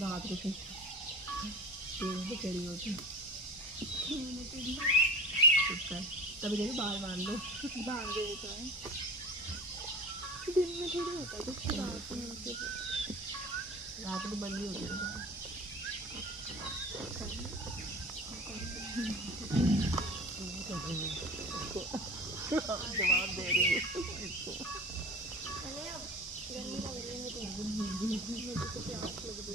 रात को फिर तेल पे चढ़ी होती तभी देखो बाहर बांध लो। बांध दे तो है, दिन में थोड़ी होता कुछ, रात में होता है। रात में बंद नहीं होती ना। जवाब दे रही है इसको। गर्मी लग रही है मुझे, मुझे तो प्यास लग रही है।